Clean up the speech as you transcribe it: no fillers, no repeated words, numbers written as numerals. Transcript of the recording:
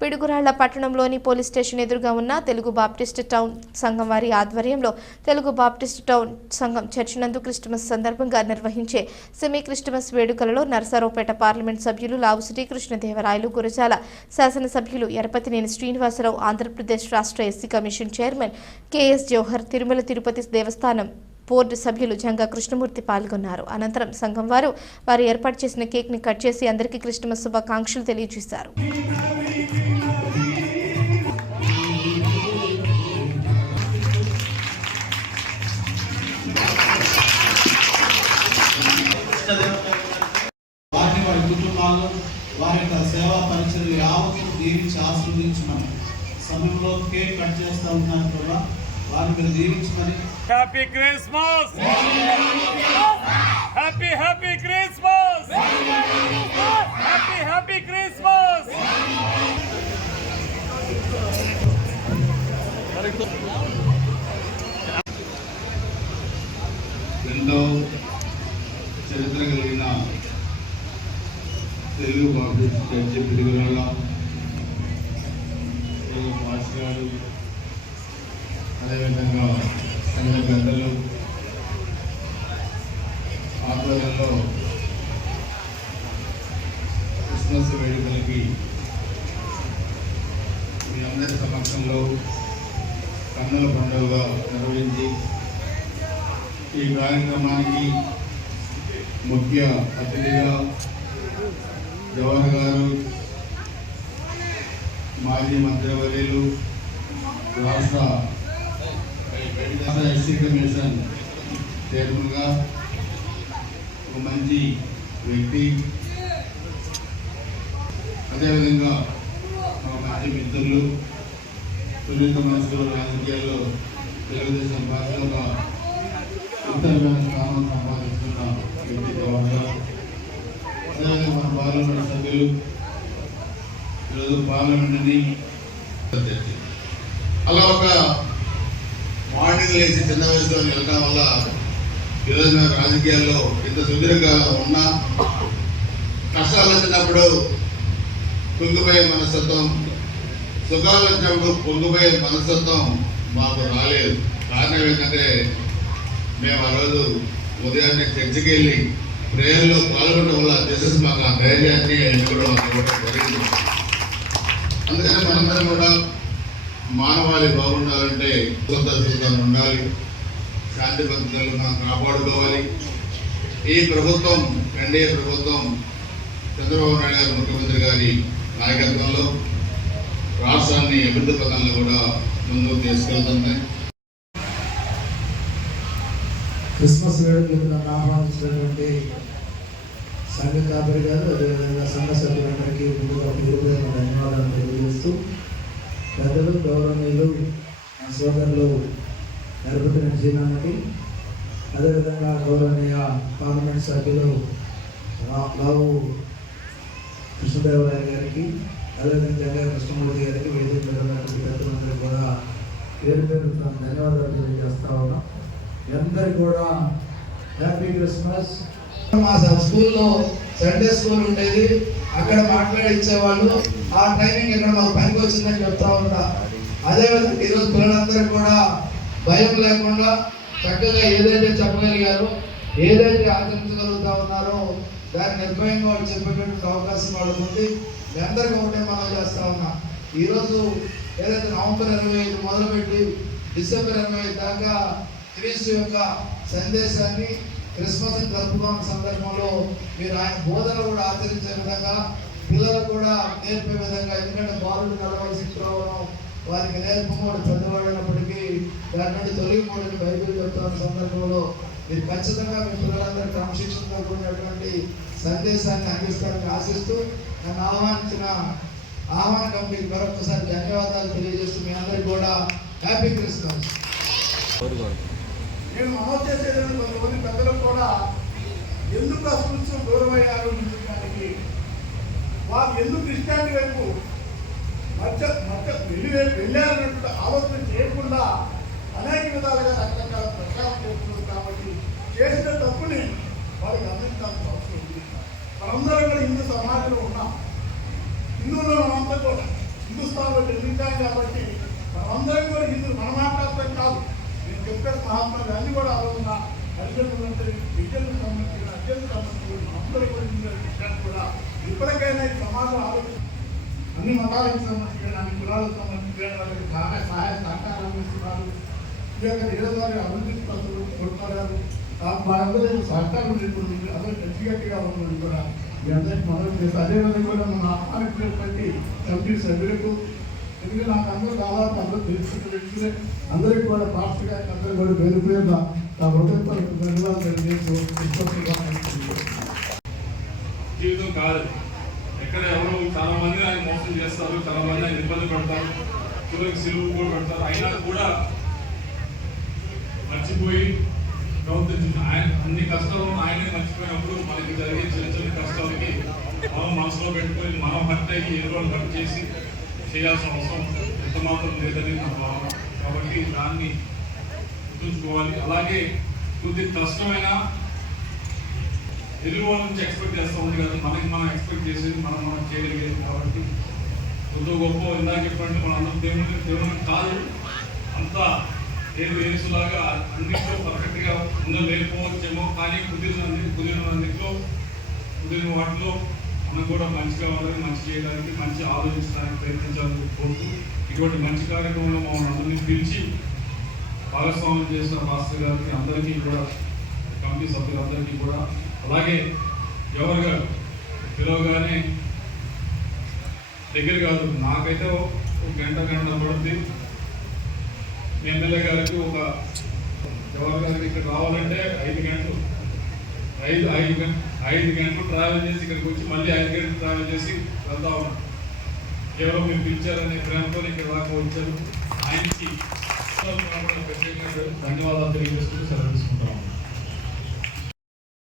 పిడుగురాళ్ల పట్టణంలోని police station ఎదురుగా ఉన్న తెలుగు బాప్టిస్ట్ టౌన్ సంఘం వారి ఆధ్వర్యంలో తెలుగు బాప్టిస్ట్ టౌన్ సంఘం చర్చి నందు క్రిస్టమస్ సందర్భంగా నిర్వహించే సెమీ క్రిస్టమస్ వేడుకలలో నరసరావుపేట పార్లమెంట్ సభ్యులు లావు శ్రీకృష్ణదేవరాయలు, గురజాల శాసనసభ్యులు ఎరపతినేని శ్రీనివాసరావు, ఆంధ్రప్రదేశ్ రాష్ట్ర SC commission chairman KS Jawahar, Tirumala Tirupati Devasthanam board సభ్యులు జంగా కృష్ణమూర్తి పాల్గొన్నారు. అనంతరం సంఘం వారు ఏర్పాటు చేసిన కేక్ ని కట్ చేసి అందరికీ క్రిస్టమస్ శుభాకాంక్షలు తెలియజేశారు. వారి యొక్క సేవా పరిచయం యావత్తు దీవించి ఆశీర్వదించమని సమయంలో కేక్ కట్ చేస్తూ ఉన్నారు కూడా వారిని మీరు దీవించమని. Happy Christmas, happy happy Christmas, happy happy Christmas. ఎంతో చరిత్ర కలిగిన తెలుగు బాప్టిస్ట్ చర్చి పిడుగురాళ్ల పాస్టర్లు, అదేవిధంగా సంఘ పెద్దలు ఆధ్వర్యంలో క్రిస్మస్ వేడుకలకి మీ అందరి సమక్షంలో కన్నుల పండుగగా నిర్వహించి ఈ కార్యక్రమానికి ముఖ్య అతిథిగా జవహర్ గారు, మాజీ మంత్రివర్యులు, రాష్ట్ర ఎస్సీ కమిషన్ చైర్మన్గా ఒక మంచి వ్యక్తి, అదేవిధంగా ఒక మంచి మిత్రులు, సున్నిత మనసులు, రాజకీయాల్లో తెలుగుదేశం పార్టీలో ఉత్తరమైన స్థానం సంపాదిస్తున్న వ్యక్తి జవహర్ గారు, అదేవిధంగా మన పార్లమెంట్ సభ్యులు, ఈరోజు పార్లమెంట్ని అలా ఒక మార్నింగ్ లేచి చిన్న వయసులో వెళ్ళడం వల్ల ఈరోజు మేము రాజకీయాల్లో ఇంత సుదీర్ఘంగా ఉన్నా కష్టాలు వచ్చినప్పుడు కుంగిపోయే మనస్తత్వం, సుఖాలు వచ్చినప్పుడు కుంగిపోయే మనస్తత్వం మాకు రాలేదు. కారణం ఏంటంటే మేము ఆ రోజు ఉదయాన్నే చర్చికి వెళ్ళి ప్రేయర్లో పాల్గొనడం వల్ల దిశ మాకు ఆ ధైర్యాన్ని ఎన్నుకోవడం జరిగింది. అందుకని మనందరం కూడా మానవాళి బాగుండాలంటే సుఖంగా ఉండాలి, శాంతి భద్రతలు మనం కాపాడుకోవాలి. ఈ ప్రభుత్వం, ఎన్డీఏ ప్రభుత్వం, చంద్రబాబు నాయుడు గారు ముఖ్యమంత్రి గారి నాయకత్వంలో రాష్ట్రాన్ని అభివృద్ధి పథంలో కూడా ముందుకు తీసుకెళ్తుంది. క్రిస్మస్ వేడుకలకు నన్ను ఆహ్వానించినటువంటి సంఘ కాపరి గారు, అదేవిధంగా సంఘ సభ్యులందరికీ ముందుగా ధన్యవాదాలు తెలియజేస్తూ, పెద్దలు, గౌరవనీయులు, నా సోదరులు ఎరపతినేని శ్రీనాథ్కి, అదేవిధంగా గౌరవనీయ పార్లమెంట్ సభ్యులు లావు కృష్ణదేవరాయ గారికి, అదేవిధంగా జంగా కృష్ణమూర్తి గారికి, వేదిక పెద్దలందరికీ కూడా పేరు పేరు ధన్యవాదాలు తెలియజేస్తా ఉన్నాం. అందరికి కూడా హ్యాపీ క్రిస్మస్. మా స్కూల్లో సండే స్కూల్ ఉండేది, అక్కడ మాట్లాడిచ్చేవాళ్ళు. ఆ ట్రైనింగ్ ఇక్కడ మాకు పనికి వచ్చిందని చెప్తా ఉంటా. అదేవిధంగా ఈరోజు పిల్లలందరికీ కూడా భయం లేకుండా చక్కగా ఏదైతే చెప్పగలిగారో, ఏదైతే ఆచరించగలుగుతా ఉన్నారో దాన్ని నిర్భయంగా వాళ్ళు చెప్పేటువంటి అవకాశం వాళ్ళకు ఉంది. మీ అందరికీ ఒకటే మనం చేస్తా ఉన్నా, ఈరోజు ఏదైతే నవంబర్ 25 మొదలుపెట్టి డిసెంబర్ 25 దాకా క్రీస్తు యొక్క సందేశాన్ని, క్రిస్మస్ జరుపుకున్న సందర్భంలో మీరు ఆయన బోధన కూడా ఆచరించే విధంగా, పిల్లలకు కూడా నేర్పే విధంగా, ఎందుకంటే బాలుడు నడవలసిన త్రోవను వారికి నేర్పమోడు పెద్దవాడైనప్పటికీ దాని నుండి తొలగిపోవడానికి బైబిల్ చెప్తున్న సందర్భంలో మీరు ఖచ్చితంగా మీ పిల్లలందరూ క్రమశిక్షణతో కూడినటువంటి సందేశాన్ని అందిస్తారని ఆశిస్తూ నన్ను ఆహ్వాన కమిటీకి మరొకసారి ధన్యవాదాలు తెలియజేస్తూ మీ అందరికీ కూడా హ్యాపీ క్రిస్మస్. నేను మనోజ్ చేసేది కొంతమంది పెద్దలకు కూడా ఎందుకు అస్పృశ్యం దూరమయ్యారు నిజానికి, వారు ఎందుకు క్రిస్టియానిటీ వైపు వెళ్ళారన్నట్టు ఆలోచన చేయకుండా అనేక విధాలుగా రకరకాల ప్రచారం చేస్తున్నారు. కాబట్టి చేసిన తప్పుని వారికి అందించాల్సిన అవసరం ఉంది. మనందరం కూడా హిందూ సమాజంలో ఉన్నాం. హిందువులో మనంతా కూడా హిందుస్థాన్లో జన్మించాం కాబట్టి మనమందరం కూడా హిందువులు. మన మాట్లాడటం కాదు, నేను చెప్పాను మహాత్మా గాంధీ కూడా ఆ రోజున తల్లిదండ్రులంటే విద్యలకు సంబంధించిన అత్యంత సంబంధించిన అందరూ కూడా హిందువుల విషయాన్ని కూడా ఇప్పటికైనా ఈ సమాజం ఆలోచించి అన్ని మతాలకు సంబంధించిన అన్ని కులాలకు సంబంధించిన వాళ్ళకి సహాయ సహకారాలు ఇస్తున్నారు. ఈ యొక్క నియోజకవర్గ అభివృద్ధి పనులు కొడుతున్నారు. మా అందరూ సహకారం ఇప్పుడు అందరూ గట్టిగా ఉన్నది కూడా మీ అందరికీ మనం చేస్తే అదేవిధంగా కూడా మనం ఆహ్వానించినటువంటి కమిటీ సభ్యులకు, ఎందుకంటే నాకు అందరూ దాదాపు అందరూ తెలుసుకున్న వ్యక్తులే, అందరికీ కూడా పాస్టర్ గారికి అందరూ కూడా పేరు పేరుగా నా హృదయపూర్వక ధన్యవాదాలు తెలియజేస్తూ జీవితం కాదు. ఎక్కడ ఎవరో చాలా మంది ఆయన మోసం చేస్తారు, చాలా మంది ఆయన ఇబ్బంది పెడతారు, చివరికి సిలువు కూడా పెడతారు. అయినా కూడా మర్చిపోయి ప్రవర్తించింది. ఆయన అన్ని కష్టాలను ఆయనే మర్చిపోయినప్పుడు మనకి జరిగే చిన్న చిన్న కష్టాలకి మనం మనసులో పెట్టుకొని మనం హర్ట్ అయ్యి ఎదురు హర్ట్ చేసి చేయాల్సిన అవసరం ఎంత మాత్రం లేదని నా భావన. కాబట్టి దాన్ని గుర్తుంచుకోవాలి. అలాగే కొద్ది కష్టమైన ఎదురు వాళ్ళ నుంచి ఎక్స్పెక్ట్ చేస్తూ ఉంది కదా, మనకి మనం ఎక్స్పెక్ట్ చేసేది మనం చేయగలిగేది. కాబట్టి కొద్ది గొప్ప ఇందాక చెప్పండి, మన అందరూ దేవుని కాదు, అంతా ఏసులాగా అన్నింటిలో పర్ఫెక్ట్గా లేకపోవచ్చేమో, కానీ కుదిరిన వాటిలో మనం కూడా మంచిగా ఉండాలని, మంచి చేయడానికి, మంచి ఆలోచించడానికి ప్రయత్నించాలని కోరుతూ ఇటువంటి మంచి కార్యక్రమంలో మమ్మల్ని అందరినీ పిలిచి భాగస్వామ్యం చేసిన పాస్టర్ గారికి అందరికీ కూడా, కమిటీ సభ్యులందరికీ కూడా, అలాగే ఎవరు గారు పిలవగానే దగ్గర కాదు, నాకైతే ఒక గంట పడుతుంది. మీ ఎమ్మెల్యే గారికి జవహర్ గారికి ఇక్కడ రావాలంటే 5 గంటలు 5 గంటలు ట్రావెల్ చేసి ఇక్కడికి వచ్చి మళ్ళీ 5 గంటలు ట్రావెల్ చేసి వెళ్తా ఉన్నాం. కేవలం మీరు పిలిచారనే ప్రేమతో ఇక్కడ దాకా వచ్చారు. ఆయనకి ప్రత్యేకంగా ధన్యవాదాలు తెలియజేస్తూ